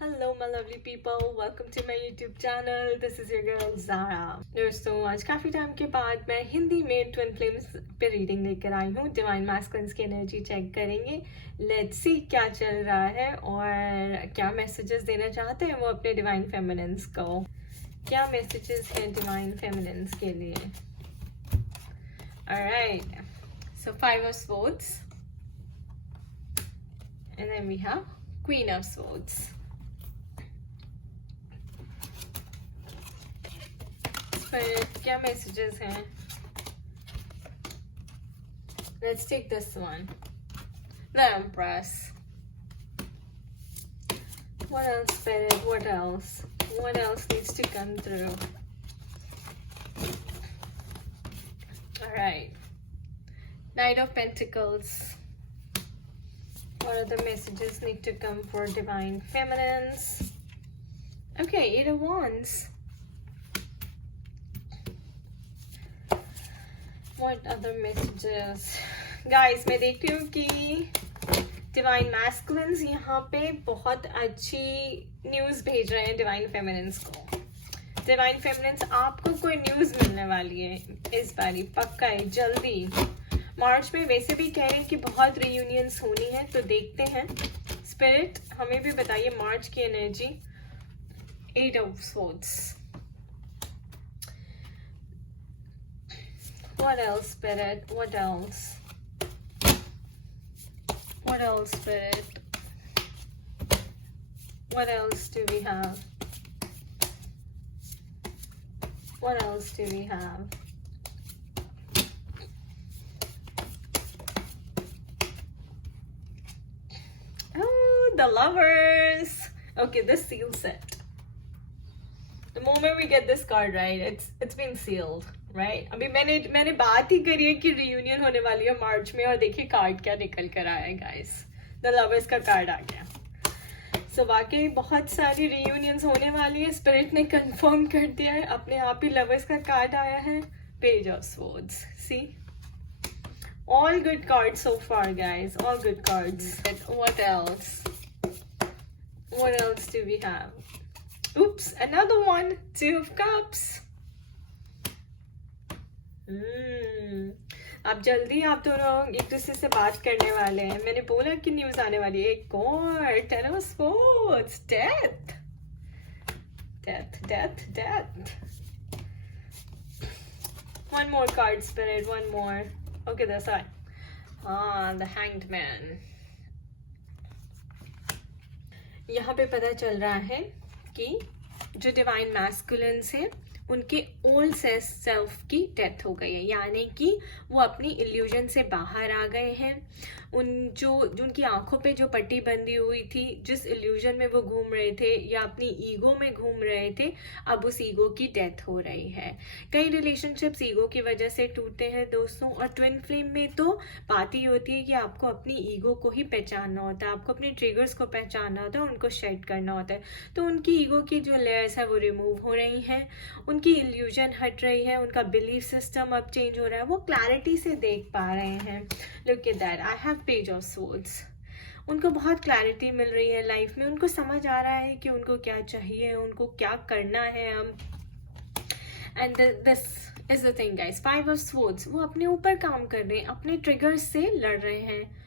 Hello my lovely people, welcome to my YouTube channel. This is your girl Zara. दोस्तों आज काफ़ी time के बाद मैं हिंदी में ट्विन फ्लेम्स पे रीडिंग लेकर आई हूँ. डिवाइन मैस्कुलिन्स की एनर्जी चेक करेंगे. लेट्स सी क्या चल रहा है और क्या मैसेजेस देना चाहते हैं वो अपने डिवाइन फेमिनिन्स को. क्या मैसेजेस हैं डिवाइन फेमिनिन्स के लिए. Alright, so 5 of Swords and then we have Queen of Swords. क्या मैसेजेस हैं. Let's take this one. The Empress. What else, Spirit? What else? What else needs to come through? Alright. Knight of Pentacles. What other messages need to come for Divine Feminines? Okay, Eight of Wands. What other messages? Guys, मैं देखती हूँ कि divine masculines यहाँ पे बहुत अच्छी news भेज रहे हैं डिवाइन फेमिनिन्स को. डिवाइन फेमिनिन्स आपको कोई न्यूज़ मिलने वाली है इस बारी, पक्का है, जल्दी. मार्च में वैसे भी कह रहे हैं कि बहुत रियूनियंस होनी है, तो देखते हैं. स्पिरिट हमें भी बताइए मार्च की energy. 8 of Swords. What else, Spirit? What else? What else, Spirit? What else do we have? What else do we have? Oh, the Lovers. Okay, the seal set. The moment we get this card right, it's been sealed. Right अभी मैंने बात ही करी है कि reunion होने वाली है मार्च में, और देखिए कार्ड क्या निकल कर आया है गाइस. द लवर्स का कार्ड आ गया. सो वाकई बहुत सारी रियूनियंस होने वाली है. स्पिरिट ने कंफर्म कर दिया है, अपने आप ही लवर्स का कार्ड आया है. Page of swords. See all good cards so far guys, all good cards. What else? What else do we have? oops, another one. 2 of Cups. अब जल्दी आप दोनों एक दूसरे से बात करने वाले हैं. मैंने बोला कि न्यूज आने वाली है. एक और 10 of Swords. Death. One more card, Spirit. One more. Okay, that's right. The Hanged Man. यहाँ पे पता चल रहा है कि जो डिवाइन मैस्कुलिन्स है उनके ओल्ड सेल्फ की डेथ हो गई है, यानी कि वो अपनी इल्यूजन से बाहर आ गए हैं. जो उनकी आंखों पे जो पट्टी बंधी हुई थी, जिस इल्यूजन में वो घूम रहे थे या अपनी ईगो में घूम रहे थे, अब उस ईगो की डेथ हो रही है. कई रिलेशनशिप्स ईगो की वजह से टूटते हैं दोस्तों. और ट्विन फ्लेम में तो बात ही होती है कि आपको अपनी ईगो को ही पहचानना होता है, आपको अपने ट्रिगर्स को पहचानना होता है, उनको शेड करना होता है. तो उनकी ईगो की जो लेयर्स है वो रिमूव हो रही हैं, उनकी इल्यूजन हट रही है, उनका बिलीफ सिस्टम अब चेंज हो रहा है, वो क्लैरिटी से देख पा रहे हैं. Look at that, I have page of swords. उनको बहुत क्लैरिटी मिल रही है लाइफ में. उनको समझ आ रहा है कि उनको क्या चाहिए, उनको क्या करना है. And this is the thing guys, 5 of Swords. वो अपने ऊपर काम कर रहे हैं, अपने ट्रिगर्स से लड़ रहे हैं,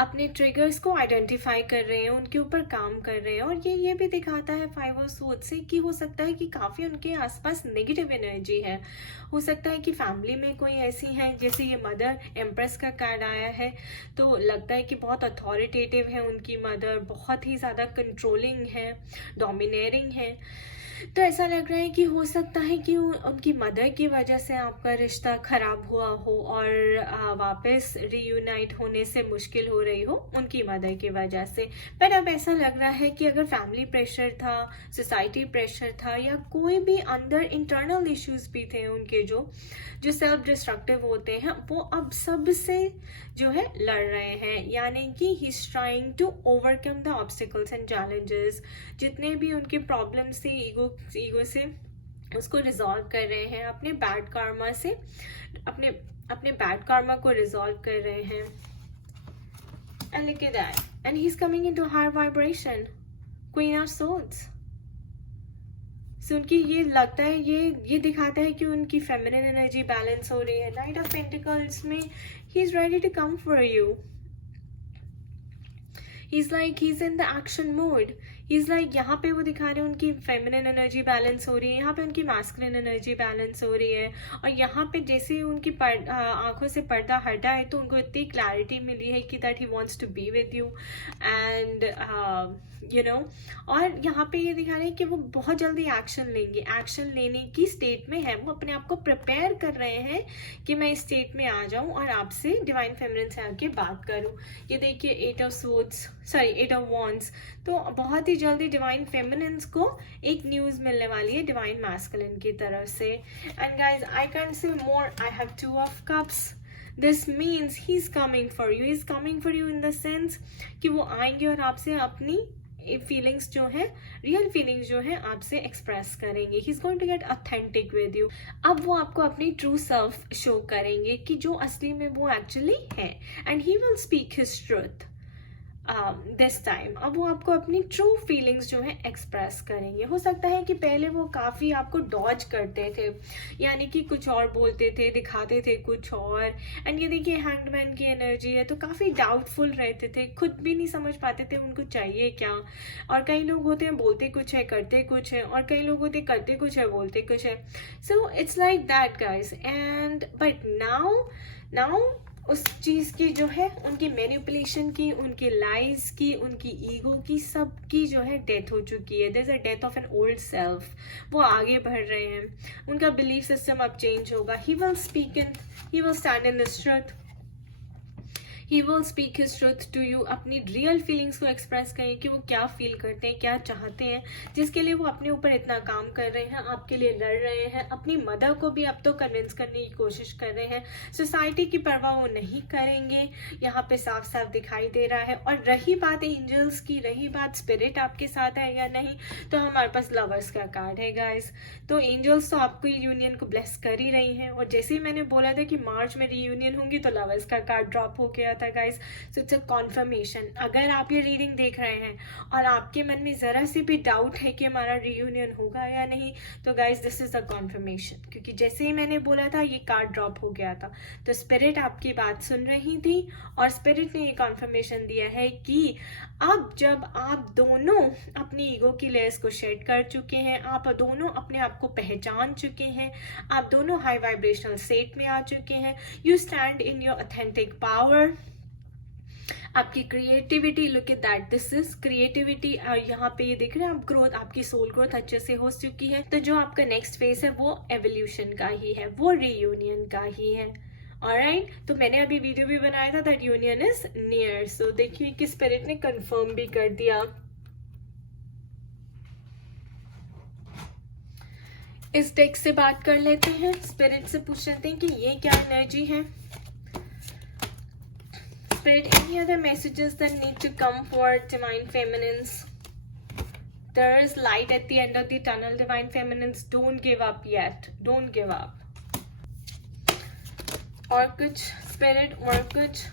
अपने ट्रिगर्स को आइडेंटिफाई कर रहे हैं, उनके ऊपर काम कर रहे हैं. और ये भी दिखाता है 5 of Swords से कि हो सकता है कि काफ़ी उनके आसपास नेगेटिव एनर्जी है. हो सकता है कि फैमिली में कोई ऐसी है, जैसे ये मदर एम्प्रेस का कार्ड आया है, तो लगता है कि बहुत अथॉरिटेटिव है उनकी मदर, बहुत ही ज़्यादा कंट्रोलिंग है, डोमिनेटिंग है. तो ऐसा लग रहा है कि हो सकता है कि उनकी मदर की वजह से आपका रिश्ता खराब हुआ हो और वापस रीयूनाइट होने से मुश्किल हो रही हो उनकी मदर की वजह से. पर अब ऐसा लग रहा है कि अगर फैमिली प्रेशर था, सोसाइटी प्रेशर था, या कोई भी अंदर इंटरनल इश्यूज भी थे उनके जो सेल्फ डिस्ट्रक्टिव होते हैं, वो अब सबसे जो है लड़ रहे हैं. यानी कि he is trying to overcome the obstacles and challenges. जितने भी उनके प्रॉब्लम्स थे ईगो से, उसको रिजॉल्व कर रहे हैं. अपने बैड कार्मा से अपने बैड कार्मा को रिजॉल्व कर रहे हैं. And look at that. And he's coming into higher vibration. Queen of swords. So उनकी ये लगता है, ये दिखाता है कि उनकी फेमिनिन एनर्जी बैलेंस हो रही है। नाइट ऑफ पेंटिकल्स में he is ready to come for you. He's like he's in the action mode. He's like यहाँ पे वो दिखा रहे हैं उनकी फेमिनिन एनर्जी बैलेंस हो रही है, यहाँ पे उनकी मैस्कुलिन एनर्जी बैलेंस हो रही है, और यहाँ पे जैसे ही उनकी आंखों से पर्दा हटा है तो उनको इतनी क्लैरिटी मिली है कि that he wants to be with you and you know. और यहाँ पे ये दिखा रहे हैं कि वो बहुत जल्दी एक्शन लेंगे, एक्शन लेने की स्टेट में है, वो अपने आप को प्रिपेयर कर रहे हैं कि मैं इस स्टेट में आ जाऊँ और आपसे डिवाइन फेमिनिन से आके बात करूँ। ये देखिए एट ऑफ वॉन्ड्स। तो बहुत ही जल्दी डिवाइन फेमिनिन्स को एक न्यूज़ मिलने वाली है डिवाइन मैस्कुलिन की तरफ से। And guys I can say more, I have 2 of cups. This means he is coming for you, is coming for you in the sense कि वो आएंगे और आपसे अपनी फीलिंग्स जो है, रियल फीलिंग्स जो है आपसे एक्सप्रेस करेंगे। He is going to get authentic with you. अब वो आपको अपनी ट्रू सेल्फ शो करेंगे कि जो असली में वो एक्चुअली है, and he will speak his truth this time. अब वो आपको अपनी ट्रू फीलिंग्स जो है एक्सप्रेस करेंगे। हो सकता है कि पहले वो काफ़ी आपको डॉज करते थे, यानी कि कुछ और बोलते थे, दिखाते थे कुछ और। एंड ये देखिए हैंगमैन की एनर्जी है, तो काफ़ी डाउटफुल रहते थे, खुद भी नहीं समझ पाते थे उनको चाहिए क्या। और कई लोग होते हैं बोलते कुछ है करते कुछ है, और कई लोग होते हैं करते कुछ है बोलते कुछ है। So it's like that guys. And but now उस चीज़ की जो है, उनकी मैनिपुलेशन की, उनकी लाइज की, उनकी ईगो की, सबकी जो है डेथ हो चुकी है। There is a death of an old self. वो आगे बढ़ रहे हैं, उनका बिलीफ सिस्टम अब चेंज होगा। He will stand in this truth, he will speak his truth to you. अपनी रियल फीलिंग्स को एक्सप्रेस करें कि वो क्या फील करते हैं, क्या चाहते हैं, जिसके लिए वो अपने ऊपर इतना काम कर रहे हैं, आपके लिए लड़ रहे हैं। अपनी मदर को भी अब तो कन्विंस करने की कोशिश कर रहे हैं। सोसाइटी की परवाह वो नहीं करेंगे, यहाँ पे साफ साफ दिखाई दे रहा है। और रही बात एंजल्स की, रही बात स्पिरिट आपके साथ है या नहीं, तो हमारे पास लवर्स का कार्ड है गाइस। तो एंजल्स तो आपको यूनियन को ब्लेस कर ही रही हैं। और जैसे ही मैंने बोला था कि मार्च में रीयूनियन होंगी, तो लवर्स का कार्ड ड्रॉप हो गया था guys. So it's a confirmation. अगर आप ये रीडिंग देख रहे हैं और आपके मन में जरा सी भी डाउट है कि हमारा रीयूनियन होगा या नहीं, तो guys this is a confirmation, क्योंकि जैसे ही मैंने बोला था ये कार्ड ड्रॉप हो गया था। तो स्पिरिट आपकी बात सुन रही थी, और स्पिरिट ने ये कॉन्फर्मेशन दिया है कि अब जब आप दोनों अपनी ईगो की लेयर्स को शेड कर चुके हैं, आप दोनों अपने आप को पहचान चुके हैं, आप दोनों हाई वाइब्रेशनल स्टेट में आ चुके हैं, you stand in your authentic power. आपकी creativity, look at that, this is creativity. और यहाँ पे ये देख रहे हैं आप, ग्रोथ, आपकी सोल ग्रोथ अच्छे से हो चुकी है। तो जो आपका नेक्स्ट फेज है वो एवोल्यूशन का ही है, वो रीयूनियन का ही है। ऑलराइट, तो मैंने अभी वीडियो भी बनाया था दैट यूनियन इज नियर। सो देखिए कि स्पिरिट ने कंफर्म भी कर दिया। इस डेक से बात कर लेते हैं, स्पिरिट से पूछ लेते हैं कि ये क्या एनर्जी है। Spirit, any other messages that need to come for divine feminines? There is light at the end of the tunnel, divine feminines. Don't give up yet. Don't give up. और कुछ spirit, और कुछ.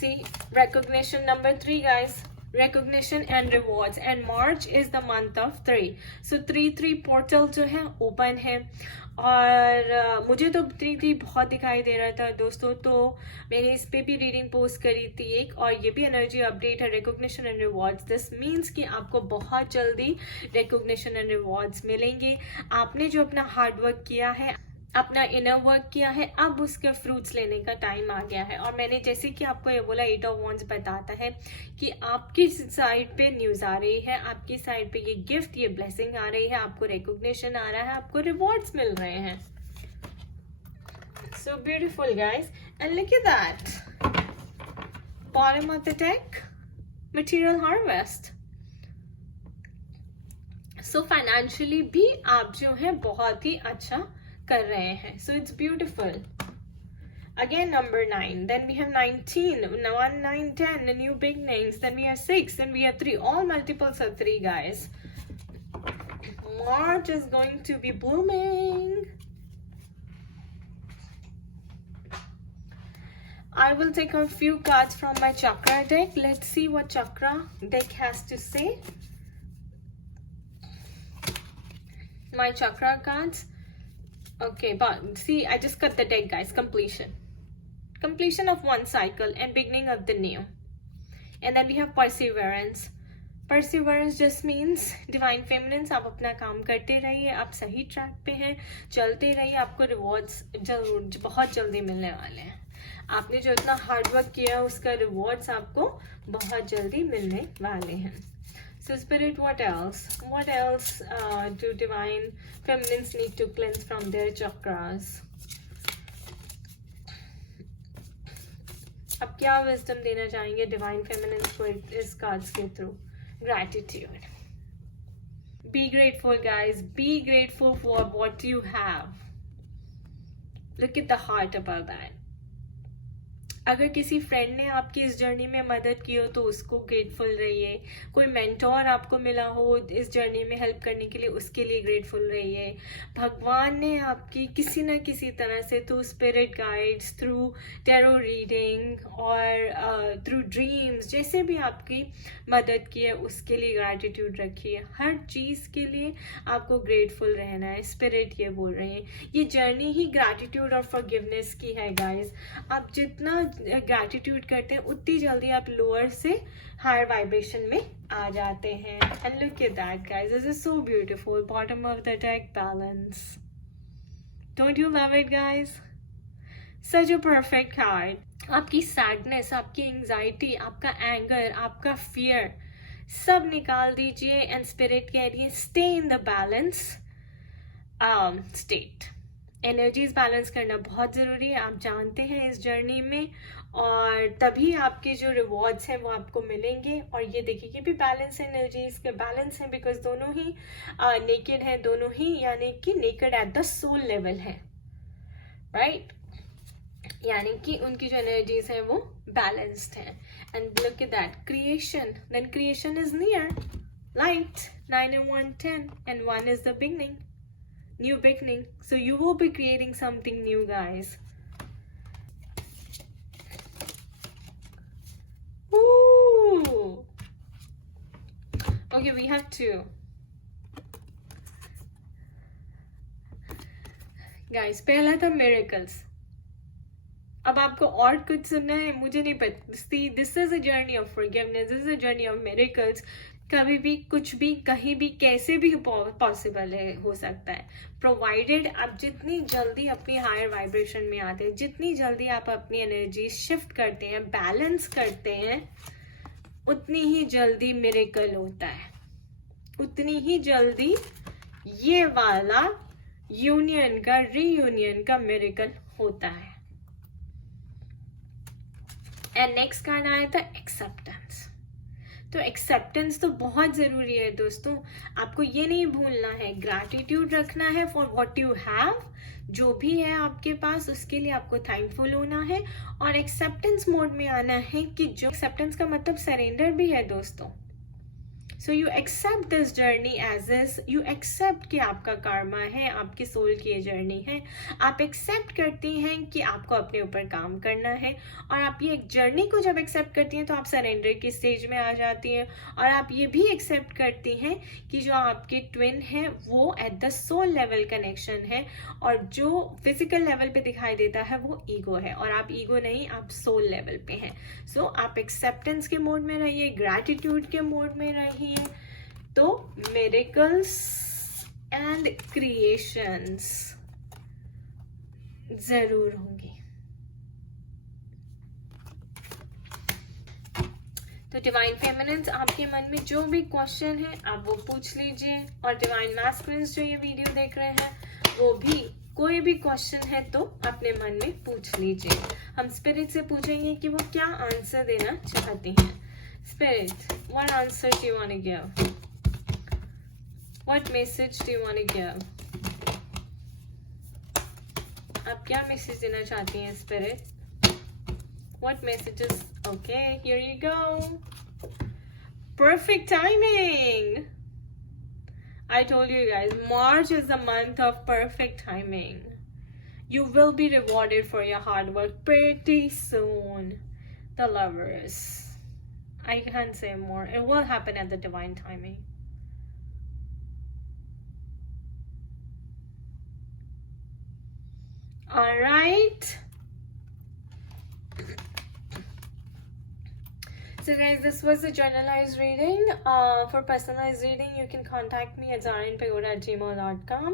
See, recognition number 3, guys. Recognition and rewards, and March is the month of 3. So 3-3 portal जो है open है, और मुझे तो 3-3 बहुत दिखाई दे रहा था दोस्तों। तो मैंने इस पे भी रीडिंग पोस्ट करी थी एक, और ये भी एनर्जी अपडेट है, recognition and rewards. This means कि आपको बहुत जल्दी रिकॉग्निशन एंड रिवॉर्ड्स मिलेंगे। आपने जो अपना हार्ड वर्क किया है, अपना इनर वर्क किया है, अब उसके फ्रूट्स लेने का टाइम आ गया है। और मैंने जैसे कि आपको ये बोला, 8 ऑफ वॉन्ड्स बताता है कि आपकी साइड पे न्यूज़ आ रही है, आपकी साइड पे ये गिफ्ट, ये ब्लेसिंग आ रही है, आपको रिकॉग्निशन आ रहा है, आपको रिवॉर्ड्स मिल रहे हैं। So beautiful guys, and look at that, bottom of the deck, material harvest. So financially भी आप जो है बहुत ही अच्छा कर रहे हैं। So it's beautiful. Again number 9, then we have 19, 1, 9, 10, the new beginnings, then we have 6, then we have 3, all multiples of 3 guys. March is going to be blooming. I will take a few cards from my chakra deck. Let's see what chakra deck has to say. My chakra cards. Okay, but see, I just cut the deck, guys. Completion of one cycle and beginning of the new. And then we have perseverance. Perseverance just means divine feminines, आप अपना काम करते रहिए, आप सही track पे हैं, चलते रहिए, आपको रिवॉर्ड्स बहुत जल्दी मिलने वाले हैं. आपने जो इतना हार्ड वर्क किया उसका रिवॉर्ड्स आपको बहुत जल्दी मिलने वाले हैं. So spirit, what else? What else do divine feminines need to cleanse from their chakras? अब क्या विजडम देना चाहेंगे डिवाइन फेमिनिन्स को इस कार्ड्स के through? Gratitude. Be grateful, guys. Be grateful for what you have. Look at the heart above that. अगर किसी friend ने आपकी इस जर्नी में मदद की हो तो उसको ग्रेटफुल रहिए. कोई मेंटोर आपको मिला हो इस जर्नी में हेल्प करने के लिए, उसके लिए ग्रेटफुल रहिए. भगवान ने आपकी किसी ना किसी तरह से through spirit guides, through tarot reading और थ्रू ड्रीम्स, जैसे भी आपकी मदद की है उसके लिए ग्रैटिट्यूड रखिए. हर चीज़ के लिए आपको ग्रेटफुल रहना है. स्पिरिट ये बोल रहे हैं, ये जर्नी ही ग्रैटिट्यूड और फॉरगिवनेस की है गाइज. आप जितना ग्रैटिट्यूड करते हैं उतनी जल्दी आप लोअर से हायर वाइब्रेशन में आ जाते हैं. And look at that guys, this is so beautiful. Bottom of the deck, balance. Don't you love it guys? Such a perfect card. आपकी सैडनेस, आपकी एंजाइटी, आपका एंगर, आपका फियर सब निकाल दीजिए एंड स्पिरिट कह रही है stay in the balance state. Energies balance करना बहुत ज़रूरी है, आप जानते हैं इस जर्नी में, और तभी आपके जो रिवॉर्ड्स हैं वो आपको मिलेंगे. और ये देखिए कि भी बैलेंस एनर्जीज के बैलेंस हैं, बिकॉज दोनों ही नेकेड हैं, दोनों ही यानी कि naked at the soul level है, राइट? यानी कि उनकी जो एनर्जीज हैं वो बैलेंस्ड हैं. And look at that, creation. Then creation is near, light. 9 and 1 10 and 1 is the beginning. New beginning. So you will be creating something new, guys. Ooh. Okay, we have two. Guys, पहला था miracles. अब आपको और कुछ सुनना है मुझे नहीं पता. See, this is a journey of forgiveness. This is a journey of miracles. कभी भी कुछ भी कहीं भी कैसे भी पॉसिबल है, हो सकता है, प्रोवाइडेड आप जितनी जल्दी अपनी हायर वाइब्रेशन में आते हैं, जितनी जल्दी आप अपनी एनर्जी शिफ्ट करते हैं, बैलेंस करते हैं, उतनी ही जल्दी मिरेकल होता है. उतनी ही जल्दी ये वाला यूनियन का, रीयूनियन का मिरेकल होता है. एंड नेक्स्ट कार्ड आया था एक्सेप्टेंस. तो एक्सेप्टेंस तो बहुत ज़रूरी है दोस्तों. आपको ये नहीं भूलना है, ग्रैटिट्यूड रखना है फॉर व्हाट यू हैव. जो भी है आपके पास उसके लिए आपको थैंकफुल होना है और एक्सेप्टेंस मोड में आना है. कि जो एक्सेप्टेंस का मतलब सरेंडर भी है दोस्तों. So you accept this journey as is. You accept कि आपका कर्मा है, आपकी सोल की ये जर्नी है. आप एक्सेप्ट करती हैं कि आपको अपने ऊपर काम करना है, और आप ये जर्नी को जब एक्सेप्ट करती हैं तो आप सरेंडर की स्टेज में आ जाती हैं. और आप ये भी एक्सेप्ट करती हैं कि जो आपके ट्विन है वो at the soul level connection है, और जो फिजिकल लेवल पे दिखाई देता है वो ईगो है, और आप ईगो नहीं, आप सोल लेवल पे हैं. सो आप एक्सेप्टेंस के मोड में रहिए, ग्रैटिट्यूड के मोड में रहिए, तो मिरेकल्स एंड क्रिएशंस जरूर होंगी. तो डिवाइन फेमिनिन्स, आपके मन में जो भी क्वेश्चन है आप वो पूछ लीजिए, और डिवाइन मैस्कुलिन्स जो ये वीडियो देख रहे हैं वो भी कोई भी क्वेश्चन है तो अपने मन में पूछ लीजिए. हम स्पिरिट से पूछेंगे कि वो क्या आंसर देना चाहती हैं. Spirit, what answer do you want to give? What message do you want to give? आप क्या मैसेज देना चाहती हैं spirit? What messages? Okay, here you go. Perfect timing. I told you guys, March is the month of perfect timing. You will be rewarded for your hard work pretty soon. The Lovers. I can't say more. It will happen at the divine timing. All right. So guys, this was a generalized reading. For personalized reading, you can contact me at zarinpagoda@gmail.com.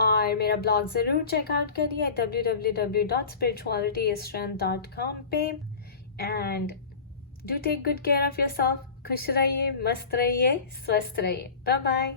और मेरा blog ज़रूर checkout करिए www.spiritualityisstrength.com पे. And do take good care of yourself. खुश रहिए, मस्त रहिए, स्वस्थ रहिए. Bye bye.